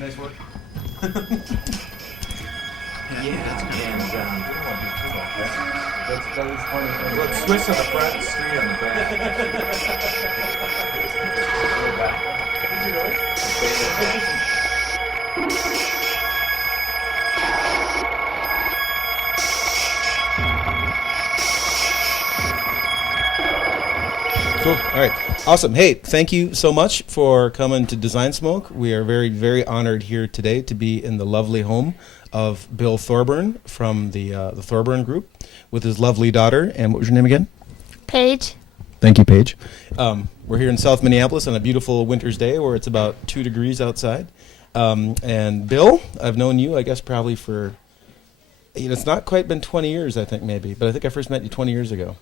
Nice work. That was funny. Let's Swiss on the front and street on the back. Did you know Cool. All right. Awesome. Hey, thank you so much for coming to Design Smoke. We are very, very honored here today to be in the lovely home of Bill Thorburn from the Thorburn Group with his lovely daughter. And what was your name again? Paige. Thank you, Paige. We're here in South Minneapolis on a beautiful winter's day where it's about 2 degrees outside. And Bill, I've known you, I guess, probably for, it's not quite been 20 years, I think, maybe. But I think I first met you 20 years ago.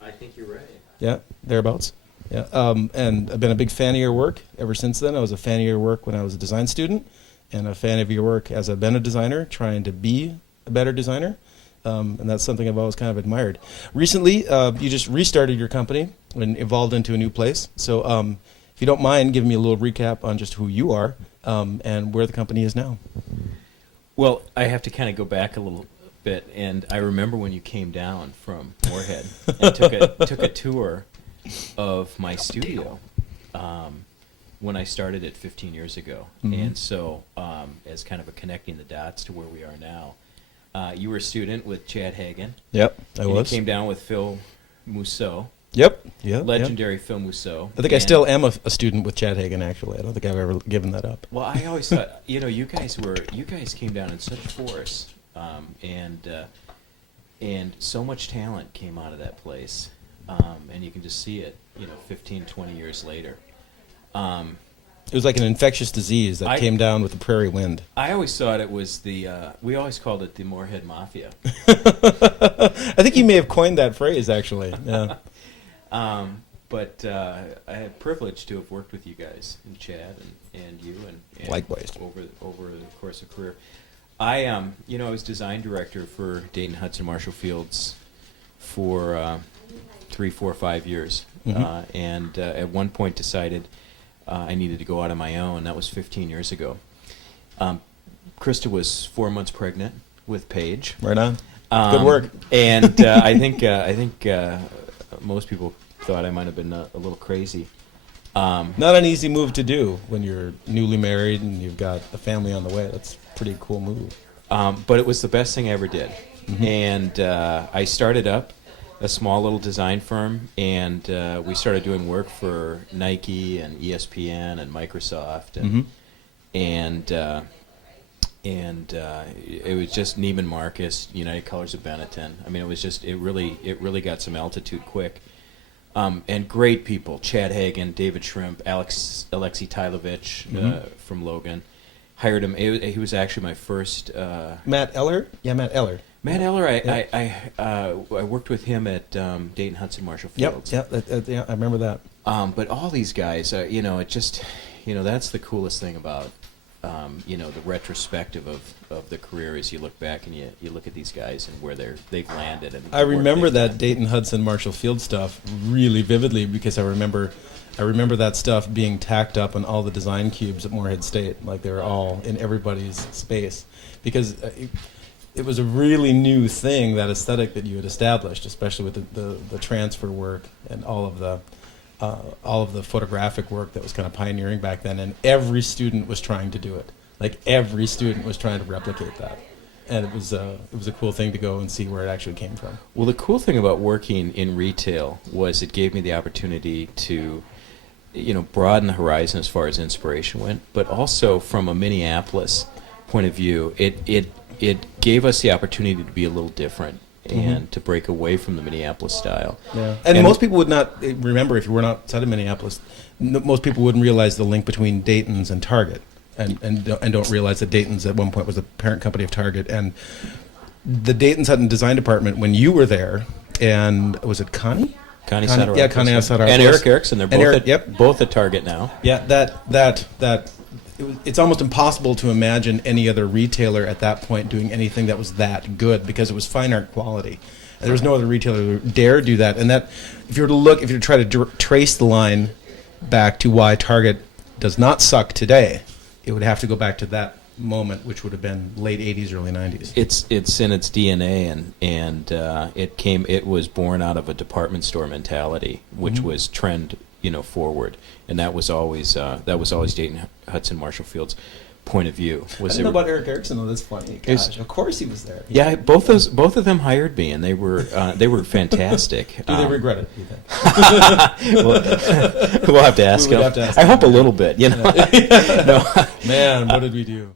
I think you're right. Yeah, thereabouts. Yeah, and I've been a big fan of your work ever since then. I was a fan of your work when I was a design student, and a fan of your work as I've been a designer, trying to be a better designer. And that's something I've always kind of admired. Recently, you just restarted your company and evolved into a new place. So if you don't mind giving me a little recap on just who you are and where the company is now. Well, I have to kind of go back a little bit, and I remember when you came down from Moorhead and took a tour of my studio when I started it 15 years ago. Mm-hmm. And so as kind of a connecting the dots to where we are now, you were a student with Chad Hagen. Yep, I was. You came down with Phil Mousseau. Yep. Legendary Phil Mousseau. I think I still am a student with Chad Hagen, actually. I don't think I've ever given that up. Well, I always thought, you guys came down in such force, and so much talent came out of that place, and you can just see it, 15, 20 years later. It was like an infectious disease that came down with the prairie wind. I always thought it was we always called it the Moorhead Mafia. I think you may have coined that phrase, actually. Yeah. But I had privilege to have worked with you guys, and Chad, and you, and likewise over the course of career. I was design director for Dayton, Hudson, Marshall Fields for 3, 4, 5 years, Mm-hmm. and at one point decided I needed to go out on my own. That was 15 years ago. Krista was 4 months pregnant with Paige. Right on. Good work. And I think most people thought I might have been a little crazy. Not an easy move to do when you're newly married and you've got a family on the way. That's a pretty cool move. But it was the best thing I ever did. Mm-hmm. And I started up a small little design firm, and we started doing work for Nike and ESPN and Microsoft, and it was just Neiman Marcus, United Colors of Benetton. I mean, it really got some altitude quick. And great people: Chad Hagen, David Shrimp, Alexei Tylovich from Logan. Hired him. He was actually my first. Matt Eller? Yeah, Matt Eller. Matt Eller, I worked with him at Dayton, Hudson, Marshall Fields. Yep, I remember that. But all these guys, it just, that's the coolest thing about, the retrospective of the career is you look back and you look at these guys and where they've landed. And I remember that Dayton, Hudson, Marshall Field stuff really vividly because I remember that stuff being tacked up on all the design cubes at Moorhead State, like they were all in everybody's space, because it was a really new thing, that aesthetic that you had established, especially with the transfer work and all of the photographic work that was kind of pioneering back then, and every student was trying to do it. Like every student was trying to replicate that. And it was a cool thing to go and see where it actually came from. Well, the cool thing about working in retail was it gave me the opportunity to broaden the horizon as far as inspiration went, but also from a Minneapolis point of view, it gave us the opportunity to be a little different and to break away from the Minneapolis style. Yeah. And most people would not remember, if you were not outside of Minneapolis, most people wouldn't realize the link between Dayton's and Target, and don't realize that Dayton's at one point was the parent company of Target. And the Dayton's had a design department when you were there, and was it Connie? Connie Sadarovich. Yeah, Connie Sadarovich. And Eric Erickson. They're both at Target now. Yeah, it's almost impossible to imagine any other retailer at that point doing anything that was that good, because it was fine art quality. And there was no other retailer who dare do that. And that, if you were to try to trace the line back to why Target does not suck today, it would have to go back to that moment, which would have been late 80s, early 90s. It's in its DNA, and it was born out of a department store mentality, which was trend forward, and that was always Dayton, Hudson, Marshall Field's point of view. I don't know about Eric Erickson though. That's funny. Gosh, of course he was there. Yeah, both of them hired me, and they were fantastic. Do they regret it? You think? We'll have to ask them. Have to ask I them. hope a little bit. No. Man, what did we do?